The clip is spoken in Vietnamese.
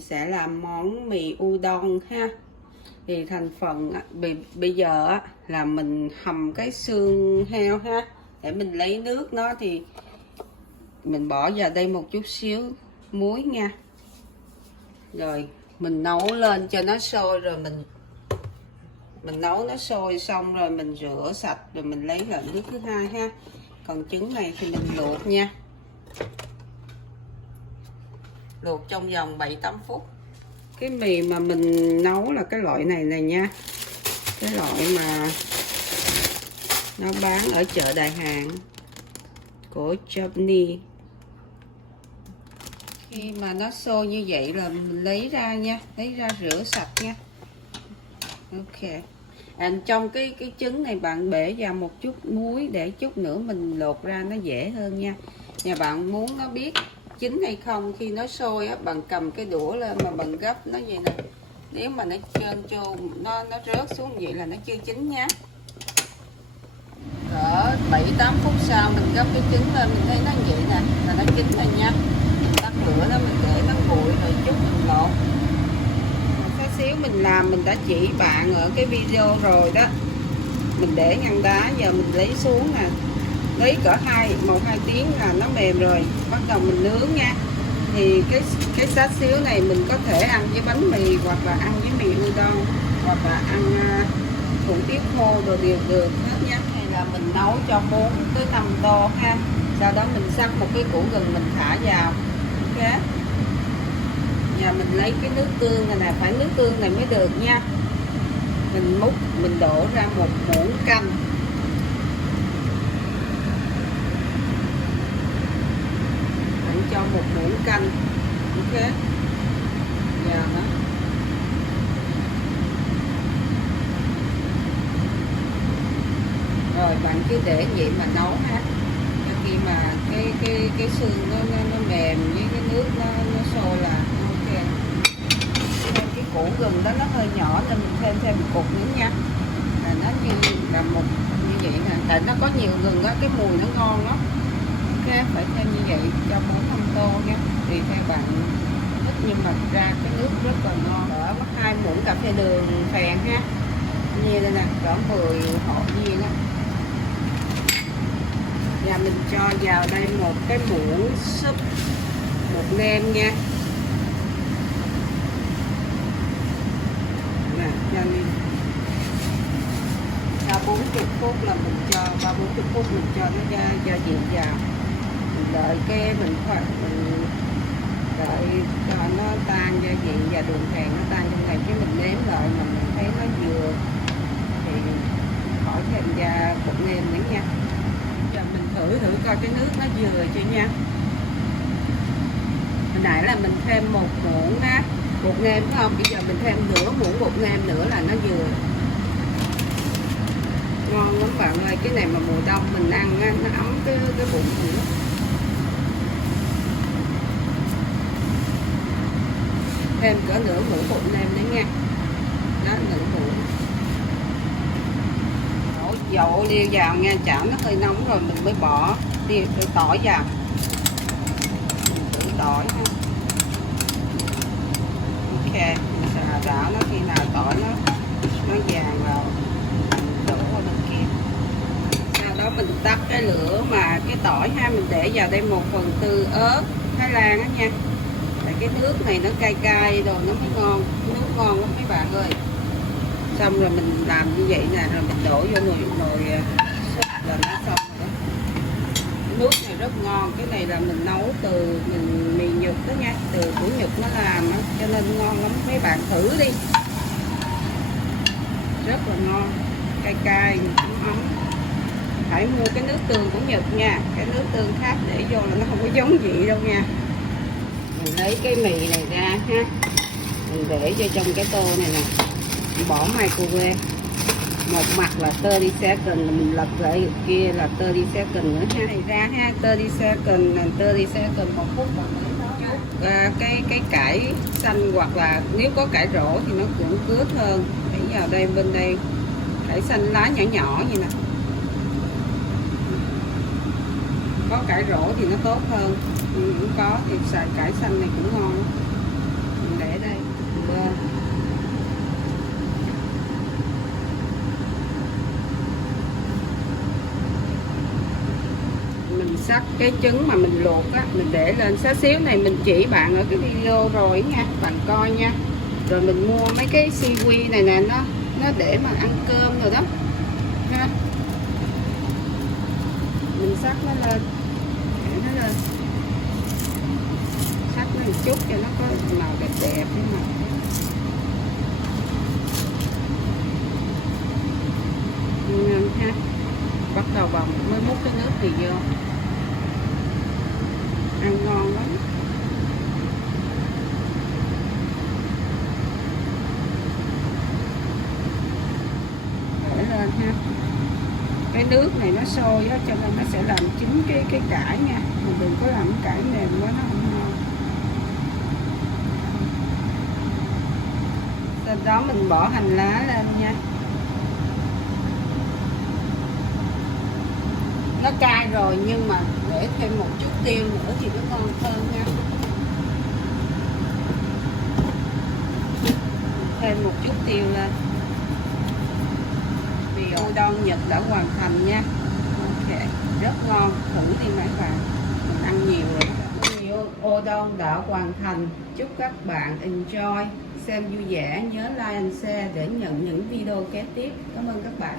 mình sẽ làm món mì udon ha. Thì thành phần bây giờ là mình hầm cái xương heo ha, để mình lấy nước nó, thì mình bỏ vào đây một chút xíu muối nha, rồi mình nấu lên cho nó sôi, rồi mình nấu nó sôi xong rồi mình rửa sạch, rồi mình lấy lại nước thứ hai ha. Còn trứng này thì mình luộc nha, luộc trong vòng 7-8 phút. Cái mì mà mình nấu là cái loại này nha, cái loại mà nó bán ở chợ Đại Hàng của Germany. Khi mà nó sôi như vậy là mình lấy ra nha, lấy ra rửa sạch nha. Ok. Trong cái trứng này bạn bể vào một chút muối để chút nữa mình lột ra nó dễ hơn nha. Nhà bạn muốn nó biết chín hay không, khi nó sôi á, bạn cầm cái đũa lên mà bạn gấp nó vậy nè. Nếu mà nó trơn trơn, nó rớt xuống vậy là nó chưa chín nhá. Cỡ 7-8 phút sau mình gấp cái trứng lên, mình thấy nó vậy nè là nó chín rồi nha. Mình tắt lửa đó, mình để nó nguội rồi chút mình lột. Một cái xíu mình làm mình đã chỉ bạn ở cái video rồi đó. Mình để ngăn đá, giờ mình lấy xuống nè, lấy cỡ 1-2 tiếng là nó mềm rồi, bắt đầu mình nướng nha. Thì cái xá xíu này mình có thể ăn với bánh mì, hoặc là ăn với mì udon, hoặc là ăn hủ tiếu khô rồi đều được hết nha. Hay là mình nấu cho 4-5 tô ha, sau đó mình sắc một cái củ gừng mình thả vào. Ok, và mình lấy cái nước tương này nè, phải nước tương này mới được nha. Mình múc, mình đổ ra một muỗng canh. Mình cho một muỗng canh. Ok, giờ đó rồi bạn cứ để vậy mà nấu ha, cho khi mà cái xương nó mềm với cái nước nó sôi là ok. Cái củ gừng đó nó hơi nhỏ nên mình thêm một cục nữa nha, là nó như là một như vậy nè, tại nó có nhiều gừng á, cái mùi nó ngon lắm. Ok, phải thêm như vậy cho 4-5 tô nha, tùy theo bạn thích, nhưng mà ra cái nước rất là ngon. Đỡ mất 2 muỗng cà phê đường phèn ha, như đây nè, cỡ 10 hộp viên á. Và mình cho vào đây một cái muỗng súp bột nêm nha. Nè, cho đi. Sau 40 phút là mình cho 30-40 phút mình cho nó ra gia vị vào. Mình đợi cái mình đợi cho nó tan gia vị và đường phèn nó tan trong này, chứ mình nếm lại mà mình thấy nó vừa thì khỏi thêm ra bột nêm nữa nha. Giờ mình thử coi cái nước nó vừa chưa nha. Hồi nãy là mình thêm 1 muỗng á bột nêm phải không? Bây giờ mình thêm nửa muỗng bột nêm nữa là nó vừa. Ngon lắm bạn ơi, cái này mà mùa đông mình ăn á, nó ấm cái bụng mình lắm. Thêm cỡ nửa muỗng bột nêm nữa nha. Đó, nửa muỗng. Đổ dầu liêu vào nha, chảo nó hơi nóng rồi mình mới bỏ tỏi vào. Mình thử tỏi ha. Ok, mình xào đảo nó, khi nào tỏi nó vàng rồi mình đổ qua bên kia. Sau đó mình tắt cái lửa mà cái tỏi ha, mình để vào đây 1/4 ớt Thái Lan á nha. Tại cái nước này nó cay cay rồi nó mới ngon, nước ngon lắm mấy bạn ơi. Xong rồi mình làm như vậy nè, rồi mình đổ vô nồi súp là nó xong rồi đó. Nước này rất ngon, cái này là mình nấu từ mì Nhật đó nha, từ của Nhật nó làm đó, cho nên ngon lắm, mấy bạn thử đi. Rất là ngon, cay cay, ấm. Phải mua cái nước tương của Nhật nha, cái nước tương khác để vô là nó không có giống vị đâu nha. Mình lấy cái mì này ra ha, mình để vô trong cái tô này nè, mình bỏ microwave. Một mặt là 30 second, mình lật lại kia là 30 second nữa ha. Này ra ha, 30 second, 30 second 1 phút. Cái cải xanh hoặc là nếu có cải rổ thì nó cũng cướp hơn. Để vào đây, bên đây cải xanh lá nhỏ nhỏ vậy nè, có cải rổ thì nó tốt hơn. Không có thì xài cải xanh này cũng ngon. Mình để lên. Mình sắc cái trứng mà mình luộc á, mình để lên. Xá xíu này mình chỉ bạn ở cái video rồi nha, bạn coi nha. Rồi mình mua mấy cái seaweed này nè, nó để mà ăn cơm rồi đó ha. Mình sắc nó lên, để nó lên, sắc nó một chút cho nó có màu đẹp đẹp thế mà. Ha, bắt đầu vào mới múc cái nước thì vô, ăn ngon lắm. Để lên ha, cái nước này nó sôi á, cho nên nó sẽ làm chín cái cải nha, mình đừng có làm cải mềm quá nó không ngon. Sau đó mình bỏ hành lá lên nha. Nó cay rồi nhưng mà để thêm một chút tiêu nữa thì nó ngon hơn nha. Thêm một chút tiêu lên. Udon Nhật đã hoàn thành nha. Ok, rất ngon, thử đi mấy bạn. Mình ăn nhiều rồi. Udon đã hoàn thành. Chúc các bạn enjoy, xem vui vẻ, nhớ like and share để nhận những video kế tiếp. Cảm ơn các bạn.